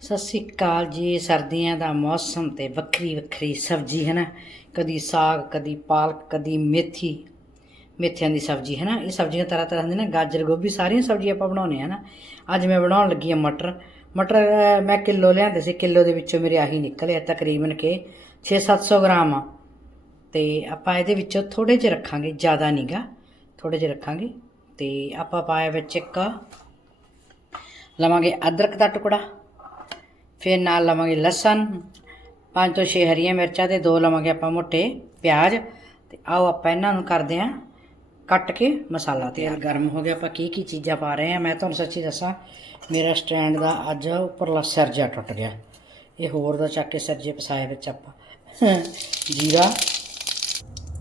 ਸਤਿ ਸ਼੍ਰੀ ਅਕਾਲ ਜੀ। ਸਰਦੀਆਂ ਦਾ ਮੌਸਮ ਤੇ ਵੱਖਰੀ ਵੱਖਰੀ ਸਬਜ਼ੀ ਹੈ ਨਾ ਕਦੀ ਸਾਗ, ਕਦੀ ਪਾਲਕ, ਕਦੀ ਮੇਥੀ। ਮੇਥਿਆਂ ਦੀ ਸਬਜ਼ੀ ਹੈ ਨਾ ਇਹ ਸਬਜ਼ੀਆਂ ਤਰ੍ਹਾਂ ਤਰ੍ਹਾਂ ਦੀਆਂ ਨਾ। ਗਾਜਰ, ਗੋਭੀ, ਸਾਰੀਆਂ ਸਬਜ਼ੀਆਂ ਆਪਾਂ ਬਣਾਉਂਦੇ ਆ ਨਾ ਅੱਜ ਮੈਂ ਬਣਾਉਣ ਲੱਗੀ ਆ ਮਟਰ। ਮਟਰ ਮੈਂ ਕਿਲੋ ਲਿਆਂਦੇ ਸੀ। ਕਿਲੋ ਦੇ ਵਿੱਚੋਂ ਮੇਰੇ ਆਹੀ ਨਿਕਲੇ ਤਕਰੀਬਨ ਕਿ 6-700 ਗ੍ਰਾਮ ਆ। ਤੇ ਆਪਾਂ ਇਹਦੇ ਵਿੱਚੋਂ ਥੋੜੇ ਜਿਹੇ ਰੱਖਾਂਗੇ, ਜ਼ਿਆਦਾ ਨਹੀਂਗਾ ਥੋੜੇ ਜਿਹੇ ਰੱਖਾਂਗੇ। ਤੇ ਆਪਾਂ ਪਾਇਆ ਵਿੱਚ ਇੱਕ ਲਵਾਂਗੇ ਅਦਰਕ ਦਾ ਟੁਕੜਾ। ਫਿਰ ਨਾਲ ਲਵਾਂਗੇ ਲਸਣ, ਪੰਜ ਤੋਂ ਛੇ ਹਰੀਆਂ ਮਿਰਚਾਂ ਤੇ ਦੋ ਲਵਾਂਗੇ ਆਪਾਂ ਮੋਟੇ ਪਿਆਜ਼ ਤੇ ਆਓ ਆਪਾਂ ਇਹਨਾਂ ਨੂੰ ਕਰਦੇ ਆਂ ਕੱਟ ਕੇ ਮਸਾਲਾ ਤਿਆਰ। ਗਰਮ ਹੋ ਗਿਆ, ਆਪਾਂ ਕੀ ਕੀ ਚੀਜ਼ਾਂ ਪਾ ਰਹੇ ਆਂ ਮੈਂ ਤੁਹਾਨੂੰ ਸੱਚੀ ਦੱਸਾਂ, ਮੇਰਾ ਸਟੈਂਡ ਦਾ ਅੱਜ ਉੱਪਰਲਾ ਸਰਜਾ ਟੁੱਟ ਗਿਆ। ਇਹ ਹੋਰ ਦਾ ਚੱਕ ਕੇ ਸਰਜੇ ਪਸਾਏ ਵਿੱਚ ਆਪਾਂ। ਜੀਰਾ,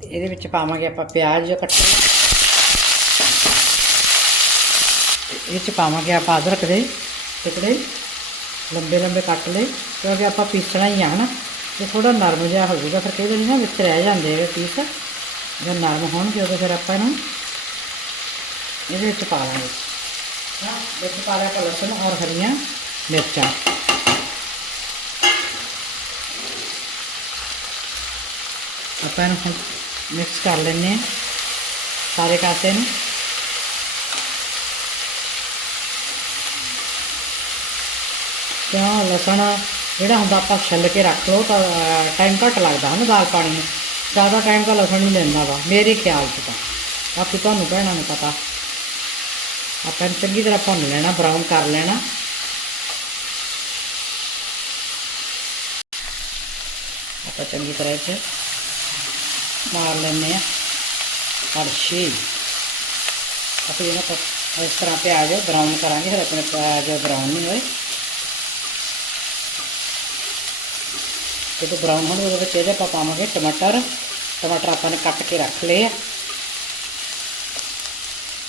ਤੇ ਇਹਦੇ ਵਿੱਚ ਪਾਵਾਂਗੇ ਆਪਾਂ ਪਿਆਜ਼ ਕੱਟੇ ਤੇ ਇਹ ਚ ਪਾਵਾਂਗੇ ਆਪਾਂ ਅਦਰਕ ਦੇ ਟੁਕੜੇ। ਲੰਬੇ ਲੰਬੇ ਕੱਟ ਲਏ ਕਿਉਂਕਿ ਆਪਾਂ ਪੀਸਣਾ ਹੀ ਆ ਹਨਾ ਤੇ ਥੋੜਾ ਨਰਮ ਜਿਹਾ ਹੋ ਜਾਊਗਾ ਫਿਰ ਕਈ ਵਾਰੀ ਨਾ ਵਿੱਚ ਰਹਿ ਜਾਂਦੇ ਆ ਪੀਸ ਜਦੋਂ ਨਰਮ ਹੋਣਗੇ ਉਦੋਂ ਫਿਰ ਆਪਾਂ ਇਹਨੂੰ ਇਹਦੇ ਵਿੱਚ ਪਾ ਲਾਂਗੇ ਹਾਂ ਵਿੱਚ ਪਾ ਲਿਆ ਆਪਾਂ ਲਸਣ ਔਰ ਹਰੀਆਂ ਮਿਰਚਾਂ ਆਪਾਂ ਇਹਨੂੰ ਮਿਕਸ ਕਰ ਲੈਂਦੇ ਹਾਂ ਸਾਰੇ ਕਾਸੇ ਨੂੰ ਕਿਉਂ? ਲਸਣ ਜਿਹੜਾ ਹੁੰਦਾ ਆਪਾਂ ਛਿੱਲ ਕੇ ਰੱਖ ਲਓ ਤਾਂ ਟਾਈਮ ਘੱਟ ਲੱਗਦਾ ਹਨ ਦਾਲ ਪਾਣੀ ਨੂੰ। ਜ਼ਿਆਦਾ ਟਾਈਮ ਤਾਂ ਲਸਣ ਹੀ ਲੈਂਦਾ ਵਾ, ਮੇਰੇ ਖਿਆਲ 'ਚ ਤਾਂ। ਬਾਕੀ ਤੁਹਾਨੂੰ ਭੈਣਾਂ ਨੂੰ ਪਤਾ। ਆਪਾਂ ਇਹਨੂੰ ਚੰਗੀ ਤਰ੍ਹਾਂ ਭੁੰਨ ਲੈਣਾ ਬਰਾਊਨ ਕਰ ਲੈਣਾ। ਆਪਾਂ ਚੰਗੀ ਤਰ੍ਹਾਂ ਇਹ ਮਾਰ ਲੈਂਦੇ ਆ ਕੜਛੀ ਅਸੀਂ ਇਹਨਾਂ ਕੋ ਇਸ ਤਰ੍ਹਾਂ ਪਿਆਜ਼ ਬਰਾਊਨ ਕਰਾਂਗੇ, ਫਿਰ ਆਪਣੇ ਪਿਆਜ਼ ਬਰਾਊਨ ਨਹੀਂ ਹੋਏ। ਜਦੋਂ ਬਰਾਊਨ ਹੋਣਗੇ ਉਹਦੇ ਵਿੱਚ ਇਹਦੇ ਆਪਾਂ ਪਾਵਾਂਗੇ ਟਮਾਟਰ। ਟਮਾਟਰ ਆਪਾਂ ਨੇ ਕੱਟ ਕੇ ਰੱਖ ਲਏ ਆ।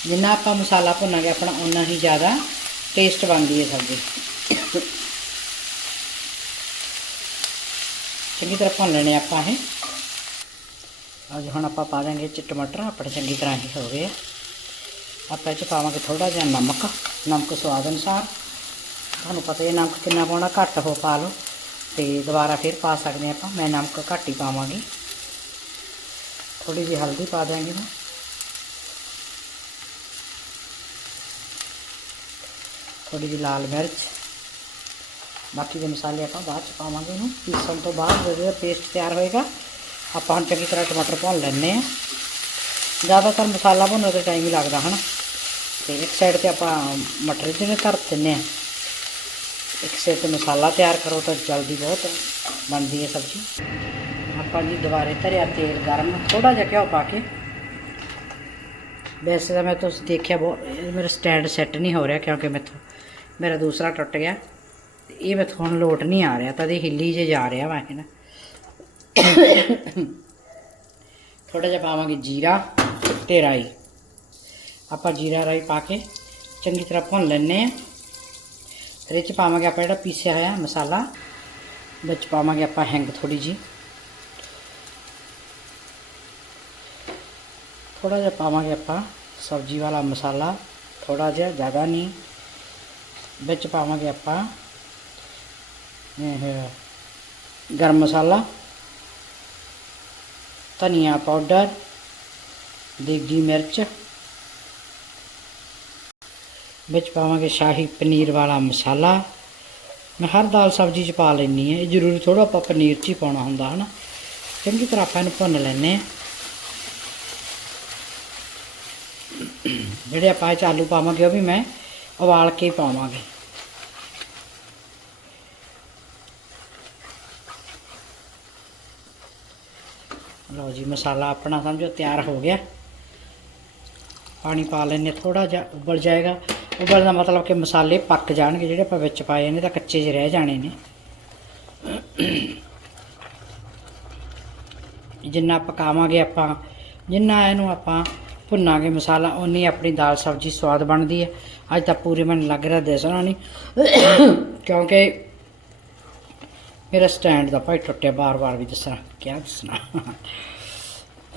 ਜਿੰਨਾ ਆਪਾਂ ਮਸਾਲਾ ਭੁੰਨਾਂਗੇ, ਆਪਣਾ ਉਨਾ ਹੀ ਜ਼ਿਆਦਾ ਟੇਸਟ ਬਣਦੀ ਹੈ ਸਬਜ਼ੀ। ਚੰਗੀ ਤਰ੍ਹਾਂ ਭੁੰਨ ਲੈਣੇ ਆਪਾਂ ਇਹ। ਅੱਜ ਹੁਣ ਆਪਾਂ ਪਾ ਦਾਂਗੇ ਚ ਟਮਾਟਰ, ਆਪਣੇ ਚੰਗੀ ਤਰ੍ਹਾਂ ਹੀ ਹੋ ਗਏ ਆ। ਆਪਾਂ ਇਹ 'ਚ ਪਾਵਾਂਗੇ ਥੋੜਾ ਜਿਹਾ ਨਮਕ ਨਮਕ ਸਵਾਦ ਅਨੁਸਾਰ। ਤੁਹਾਨੂੰ ਪਤਾ ਹੈ ਨਮਕ ਕਿੰਨਾ ਪਾਉਣਾ ਘੱਟ ਹੋ ਪਾ ਲਓ। ਤੇ ਦੁਬਾਰਾ ਫਿਰ ਪਾ ਸਕਦੇ ਹਾਂ ਆਪਾਂ ਮੈਂ ਨਮਕ ਘੱਟ ਹੀ ਪਾਵਾਂਗੀ ਥੋੜੀ ਜਿਹੀ ਹਲਦੀ ਪਾ ਦਾਂਗੇ ਮੈਂ ਥੋੜੀ ਜਿਹੀ ਲਾਲ ਮਿਰਚ ਬਾਕੀ ਦੇ ਮਸਾਲੇ ਆਪਾਂ ਬਾਅਦ ਚ ਪਾਵਾਂਗੇ ਇਹਨੂੰ ਪੀਸਣ ਤੋਂ ਬਾਅਦ ਜਦੋਂ ਇਹ ਪੇਸਟ ਤਿਆਰ ਹੋਏਗਾ ਆਪਾਂ ਹੁਣ ਚੰਗੀ ਤਰ੍ਹਾਂ ਟਮਾਟਰ ਭੁੰਨ ਲੈਣੇ ਆ ਜ਼ਿਆਦਾਤਰ ਮਸਾਲਾ ਭੁੰਨਣ ਤੇ ਟਾਈਮ ਹੀ ਲੱਗਦਾ ਹਨ ਤੇ ਇੱਕ ਸਾਈਡ ਤੇ ਆਪਾਂ ਮਟਰ ਜਿਹਨੇ ਧਰ ਦਿੰਨੇ ਆ ਇੱਕ ਸਾਈਡ ਤੇ ਮਸਾਲਾ ਤਿਆਰ ਕਰੋ ਤਾਂ ਜਲਦੀ ਬਹੁਤ ਬਣਦੀ ਹੈ ਸਬਜ਼ੀ। ਆਪਾਂ ਜੀ ਦੁਬਾਰੇ ਧਰਿਆ ਤੇਲ ਗਰਮ ਥੋੜਾ ਜਿਹਾ ਘਿਓ ਪਾ ਕੇ। ਵੈਸੇ ਤਾਂ ਮੈਂ ਤੁਸੀਂ ਦੇਖਿਆ ਬਹੁਤ, ਮੇਰਾ ਸਟੈਂਡ ਸੈੱਟ ਨਹੀਂ ਹੋ ਰਿਹਾ ਕਿਉਂਕਿ ਮੈਥੋਂ ਮੇਰਾ ਦੂਸਰਾ ਟੁੱਟ ਗਿਆ। ਤੇ ਇਹ ਮੈਥੋਂ ਹੁਣ ਲੋਟ ਨਹੀਂ ਆ ਰਿਹਾ, ਤਾਂ ਇਹ ਹਿੱਲੀ ਜੇ ਜਾ ਰਿਹਾ ਵਾ ਇਹ ਨਾ। ਥੋੜਾ ਜਿਹਾ ਪਾਵਾਂਗੇ ਜੀਰਾ ਤੇ ਰਾਈ। ਆਪਾਂ ਜੀਰਾ ਰਾਈ ਪਾ ਕੇ ਚੰਗੀ ਤਰ੍ਹਾਂ ਭੁੰਨ ਲੈਣੇ ਆ ਫਿਰ ਇਹ ਚ ਪਾਵਾਂਗੇ ਆਪਾਂ ਜਿਹੜਾ ਪੀਸਿਆ ਹੋਇਆ ਮਸਾਲਾ ਵਿੱਚ ਪਾਵਾਂਗੇ ਆਪਾਂ ਹਿੰਗ ਥੋੜੀ ਜੀ ਥੋੜਾ ਜਿਹਾ ਪਾਵਾਂਗੇ ਆਪਾਂ ਸਬਜ਼ੀ ਵਾਲਾ ਮਸਾਲਾ ਥੋੜਾ ਜਿਹਾ ਜ਼ਿਆਦਾ ਨਹੀਂ ਵਿੱਚ ਪਾਵਾਂਗੇ ਆਪਾਂ ਇਹ ਗਰਮ ਮਸਾਲਾ ਧਨੀਆ ਪਾਊਡਰ ਦੇਗੀ ਮਿਰਚ ਵਿੱਚ ਪਾਵਾਂਗੇ ਸ਼ਾਹੀ ਪਨੀਰ ਵਾਲਾ ਮਸਾਲਾ। ਮੈਂ ਹਰ ਦਾਲ ਸਬਜ਼ੀ ਚ ਪਾ ਲੈਣੀ ਹੈ। ਇਹ ਜ਼ਰੂਰੀ ਥੋੜਾ ਆਪਾਂ ਪਨੀਰ ਚ ਹੀ ਪਾਉਣਾ ਹੁੰਦਾ, ਹਨਾ? ਚੰਗੀ ਤਰ੍ਹਾਂ ਆਪਾਂ ਇਹਨੂੰ ਭੁੰਨ ਲੈਣੇ ਆ ਜਿਹੜੇ ਆਪਾਂ ਇਹ 'ਚ ਆਲੂ ਪਾਵਾਂਗੇ, ਉਹ ਵੀ ਮੈਂ ਉਬਾਲ ਕੇ ਪਾਵਾਂਗੇ। ਲਓ ਜੀ, ਮਸਾਲਾ ਆਪਣਾ ਸਮਝੋ ਤਿਆਰ ਹੋ ਗਿਆ। ਪਾਣੀ ਪਾ ਲੈਣੇ ਥੋੜਾ ਜਿਹਾ ਉਬਲ ਜਾਏਗਾ। ਉਬਲਣ ਦਾ ਮਤਲਬ ਕਿ ਮਸਾਲੇ ਪੱਕ ਜਾਣਗੇ ਜਿਹੜੇ ਆਪਾਂ ਵਿੱਚ ਪਾਏ ਨੇ, ਤਾਂ ਕੱਚੇ ਜਿਹੇ ਰਹਿ ਜਾਣੇ ਨੇ। ਜਿੰਨਾ ਪਕਾਵਾਂਗੇ ਆਪਾਂ, ਜਿੰਨਾ ਇਹਨੂੰ ਆਪਾਂ ਭੁੰਨਾਂਗੇ ਮਸਾਲਾ ਉਨੀ ਆਪਣੀ ਦਾਲ ਸਬਜ਼ੀ ਸਵਾਦ ਬਣਦੀ ਹੈ। ਅੱਜ ਤਾਂ ਪੂਰੇ ਮੈਨੂੰ ਲੱਗ ਰਿਹਾ ਦਿਸਣਾ ਨਹੀਂ। ਕਿਉਂਕਿ ਮੇਰਾ ਸਟੈਂਡ ਦਾ ਭਾਈ ਟੁੱਟਿਆ ਬਾਰ-ਬਾਰ ਵੀ ਦੱਸਣਾ ਕਿਆ ਦੱਸਣਾ।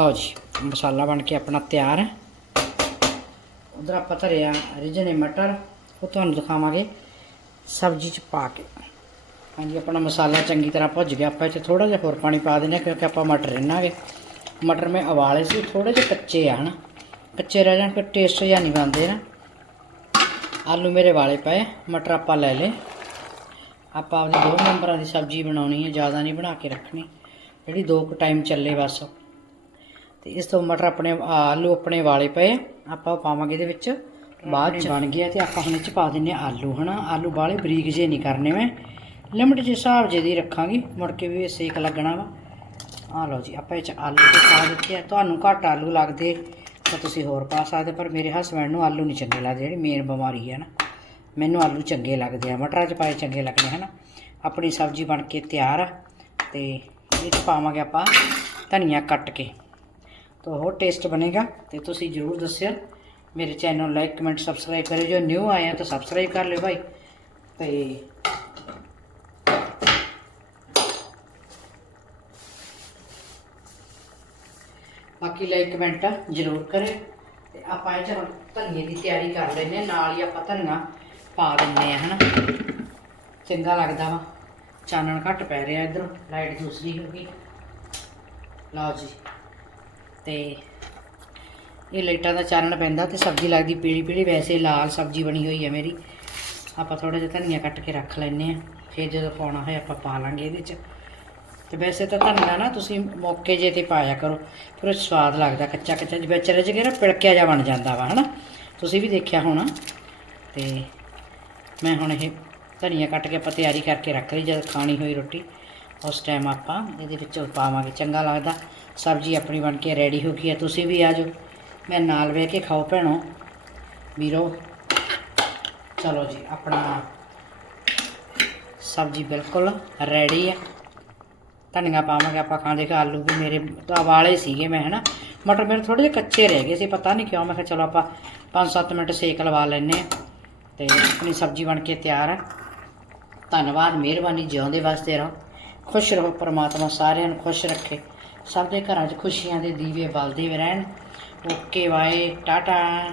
ਲਓ ਜੀ, ਮਸਾਲਾ ਬਣ ਕੇ ਆਪਣਾ ਤਿਆਰ ਹੈ। ਉਧਰ ਆਪਾਂ ਧਰਿਆ ਰਿਜਨੇ ਮਟਰ, ਉਹ ਤੁਹਾਨੂੰ ਦਿਖਾਵਾਂਗੇ। ਸਬਜ਼ੀ ਚ ਪਾ ਕੇ। ਹਾਂਜੀ, ਆਪਣਾ ਮਸਾਲਾ ਚੰਗੀ ਤਰ੍ਹਾਂ ਭੁੱਜ ਗਿਆ। ਆਪਾਂ ਇੱਥੇ ਥੋੜਾ ਜਿਹਾ ਹੋਰ ਪਾਣੀ ਪਾ ਦਿੰਦੇ ਹਾਂ ਕਿਉਂਕਿ ਆਪਾਂ ਮਟਰ ਰਿੰਨਾਂਗੇ। ਮਟਰ ਮੈਂ ਉਬਾਲੇ ਸੀ ਥੋੜੇ ਜਿਹੇ ਕੱਚੇ ਆ ਹਨਾ। ਕੱਚੇ ਰਹਿ ਜਾਣ, ਫਿਰ ਟੇਸਟ ਜਿਹਾ ਨਹੀਂ ਬਣਦੇ ਨਾ। ਆਲੂ ਮੇਰੇ ਵਾਲੇ ਪਏ, ਮਟਰ ਆਪਾਂ ਲੈ ਲਏ। ਆਪਾਂ ਆਪਣੀ ਦੋ ਨੰਬਰਾਂ ਦੀ ਸਬਜ਼ੀ ਬਣਾਉਣੀ ਹੈ, ਜ਼ਿਆਦਾ ਨਹੀਂ ਬਣਾ ਕੇ ਰੱਖਣੀ। ਜਿਹੜੀ ਦੋ ਕੁ ਟਾਈਮ ਚੱਲੇ ਬਸ। ਤੇ ਇਸ ਤੋਂ ਮਟਰ ਆਪਣੇ ਆਲੂ ਆਪਣੇ ਵਾਲੇ ਪਏ ਆਪਾਂ ਉਹ ਪਾਵਾਂਗੇ ਇਹਦੇ ਵਿੱਚ। ਬਾਅਦ ਚ ਬਣ ਗਿਆ ਤੇ ਆਪਾਂ ਹੁਣ ਇਹ ਚ ਪਾ ਦਿੰਨੇ ਆ ਆਲੂ, ਹਨਾ? ਆਲੂ ਬਾਲੇ ਬਰੀਕ ਜੇ ਨਹੀਂ ਕਰਨੇ ਮੈਂ। ਲਿਮਟ ਦੇ ਹਿਸਾਬ ਜੇ ਦੀ ਰੱਖਾਂਗੀ, ਮੁੜ ਕੇ ਵੀ ਇਹ ਸੇਕ ਲੱਗਣਾ ਵਾ। ਆ ਲਓ ਜੀ, ਆਪਾਂ ਇਹ ਚ ਆਲੂ ਤੇ ਪਾ ਦਿੱਤੇ ਆ। ਤੁਹਾਨੂੰ ਘੱਟ ਆਲੂ ਲੱਗਦੇ ਤਾਂ ਤੁਸੀਂ ਹੋਰ ਪਾ ਸਕਦੇ, ਪਰ ਮੇਰੇ ਹਸਬੰਡ ਨੂੰ ਆਲੂ ਨਹੀਂ ਚੰਗੇ ਲੱਗਦੇ, ਜਿਹੜੀ ਮੇਨ ਬਿਮਾਰੀ ਹੈ ਨਾ। ਮੈਨੂੰ ਆਲੂ ਚੰਗੇ ਲੱਗਦੇ ਆ। ਮਟਰਾਂ 'ਚ ਪਾਏ ਚੰਗੇ ਲੱਗਦੇ ਹਨ? ਆਪਣੀ ਸਬਜ਼ੀ ਬਣ ਕੇ ਤਿਆਰ ਆ। ਤੇ ਇਹ 'ਚ ਪਾਵਾਂਗੇ ਆਪਾਂ ਧਨੀਆ ਕੱਟ ਕੇ। ਤਾਂ ਹੋਰ ਟੇਸਟ ਬਣੇਗਾ ਤੇ ਤੁਸੀਂ ਜਰੂਰ ਦੱਸਿਓ। ਮੇਰੇ ਚੈਨਲ ਨੂੰ ਲਾਈਕ ਕਮੈਂਟ ਸਬਸਕ੍ਰਾਈਬ ਕਰਿਓ। ਜੋ ਨਿਊ ਆਏ ਆ ਤਾਂ ਸਬਸਕ੍ਰਾਈਬ ਕਰ ਲਿਓ ਭਾਈ। ਤੇ ਬਾਕੀ ਲਾਈਕ ਕਮੈਂਟ ਜ਼ਰੂਰ ਕਰਿਓ। ਤੇ ਆਪਾਂ ਇਹ ਚ ਧਨੀਏ ਦੀ ਤਿਆਰੀ ਕਰ ਲੈਨੇ ਆਂ, ਨਾਲ ਹੀ ਆਪਾਂ ਧਨੀਆ ਪਾ ਦਿੰਨੇ ਆ ਹਨਾ। ਚੰਗਾ ਲੱਗਦਾ ਵਾ। ਚਾਨਣ ਘੱਟ ਪੈ ਰਿਹਾ ਇਧਰ। ਲਾਈਟ ਦੂਸਰੀ ਹੋ ਗਈ। ਲਓ ਜੀ। ਤੇ ਇਹ ਲਾਈਟਾਂ ਦਾ ਚਾਨਣ ਪੈਂਦਾ ਤੇ ਸਬਜ਼ੀ ਲੱਗਦੀ ਪੀਲੀ ਪੀਲੀ, ਵੈਸੇ ਲਾਲ ਸਬਜ਼ੀ ਬਣੀ ਹੋਈ ਹੈ ਮੇਰੀ। ਆਪਾਂ ਥੋੜਾ ਜਿਹਾ ਧਨੀਆ ਕੱਟ ਕੇ ਰੱਖ ਲੈਨੇ ਆ ਫਿਰ ਜਦੋਂ ਪਾਉਣਾ ਹੋਇਆ ਆਪਾਂ ਪਾ ਲਾਂਗੇ ਇਹਦੇ 'ਚ। ਤੇ ਵੈਸੇ ਤਾਂ ਧਨੀਆ ਨਾ ਤੁਸੀਂ ਮੌਕੇ ਜੇ ਤੇ ਪਾਇਆ ਕਰੋ, ਫਿਰ ਉਹ ਸਵਾਦ ਲੱਗਦਾ ਕੱਚਾ ਕੱਚਾ, ਜਿਵੇਂ ਵਿੱਚ 'ਚ ਕੇ ਨਾ ਪਿੜਕਿਆ ਜਿਹਾ ਬਣ ਜਾਂਦਾ ਵਾ, ਹਨਾ? ਤੁਸੀਂ ਵੀ ਦੇਖਿਆ ਹੋਣਾ। ਤੇ ਮੈਂ ਹੁਣ ਇਹ ਧਨੀਆ ਕੱਟ ਕੇ ਆਪਾਂ ਤਿਆਰੀ ਕਰਕੇ ਰੱਖ ਲਈ, ਜਦ ਖਾਣੀ ਹੋਈ ਰੋਟੀ। ਉਸ ਟਾਈਮ ਆਪਾਂ ਇਹਦੇ ਵਿੱਚ ਪਾਵਾਂਗੇ। ਚੰਗਾ ਲੱਗਦਾ। ਸਬਜ਼ੀ ਆਪਣੀ ਬਣ ਕੇ ਰੈਡੀ ਹੋ ਗਈ ਹੈ। ਤੁਸੀਂ ਵੀ ਆ ਜਾਓ। ਮੈਂ ਨਾਲ ਬਹਿ ਕੇ ਖਾਓ ਭੈਣੋ। ਵੀਰੋ, ਚਲੋ ਜੀ, ਆਪਣਾ ਸਬਜ਼ੀ ਬਿਲਕੁਲ ਰੈਡੀ ਹੈ। ਧਨੀਆ ਪਾਵਾਂਗੇ ਆਪਾਂ ਖਾਂਦੇ ਕਿ ਆਲੂ ਵੀ ਮੇਰੇ ਤਾਂ ਵਾਲੇ ਸੀਗੇ ਮੈਂ, ਹਨਾ। ਮਟਰ ਮੇਰੇ ਥੋੜੇ ਜਿਹੇ ਕੱਚੇ ਰਹਿ ਗਏ ਸੀ, ਪਤਾ ਨਹੀਂ ਕਿਉਂ। ਮੈਂ ਕਿਹਾ ਚਲੋ ਆਪਾਂ 5-7 ਮਿੰਟ ਸੇਕ ਲਵਾ ਲੈਨੇ ਆ ਤੇ ਆਪਣੀ ਸਬਜ਼ੀ ਬਣ ਕੇ ਤਿਆਰ ਹੈ। ਧੰਨਵਾਦ, ਮਿਹਰਬਾਨੀ, ਜਿਉਂਦੇ ਵਾਸਤੇ ਰਹੋ। ਖੁਸ਼ ਰਹੋ ਪਰਮਾਤਮਾ ਸਾਰਿਆਂ ਨੂੰ, ਖੁਸ਼ ਰੱਖੇ। ਸਭ ਦੇ ਘਰਾਂ 'ਚ ਖੁਸ਼ੀਆਂ ਦੇ ਦੀਵੇ ਬਲਦੇ ਰਹਿਣ। Okay, bye, tata.